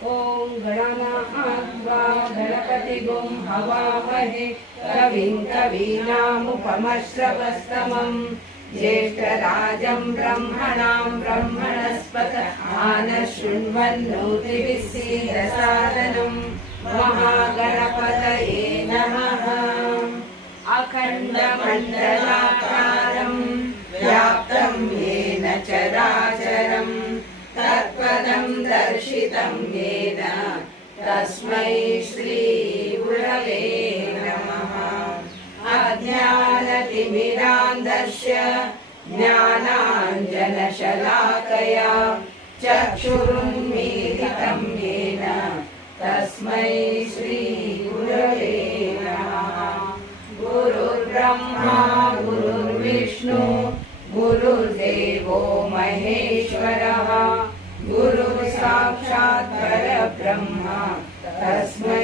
ॐ गणानात्वा गणपतिगुं हवामहे कविं कवीनामुपमश्रवस्तमम् ज्येष्ठराजं ब्रह्मणां ब्रह्मणस्पत आनशृण्वन्नोतिभिस्सीदसादनम् महागणपतये नमः। अखण्डमण्डलाकारं व्याप्तं येन चराचरं तत्पदं दर्शितं येन तस्मै श्रीगुरवे नमः। अज्ञानतिमिरान्धस्य ज्ञानाञ्जनशलाकया चक्षुरुन्मीलितं येन तस्मै श्रीगुरवे नमः। गुरुर्ब्रह्मा गुरुर्विष्णु गुरुर्देवो महेश्वरः गुरुः साक्षात् परब्रह्म तस्मै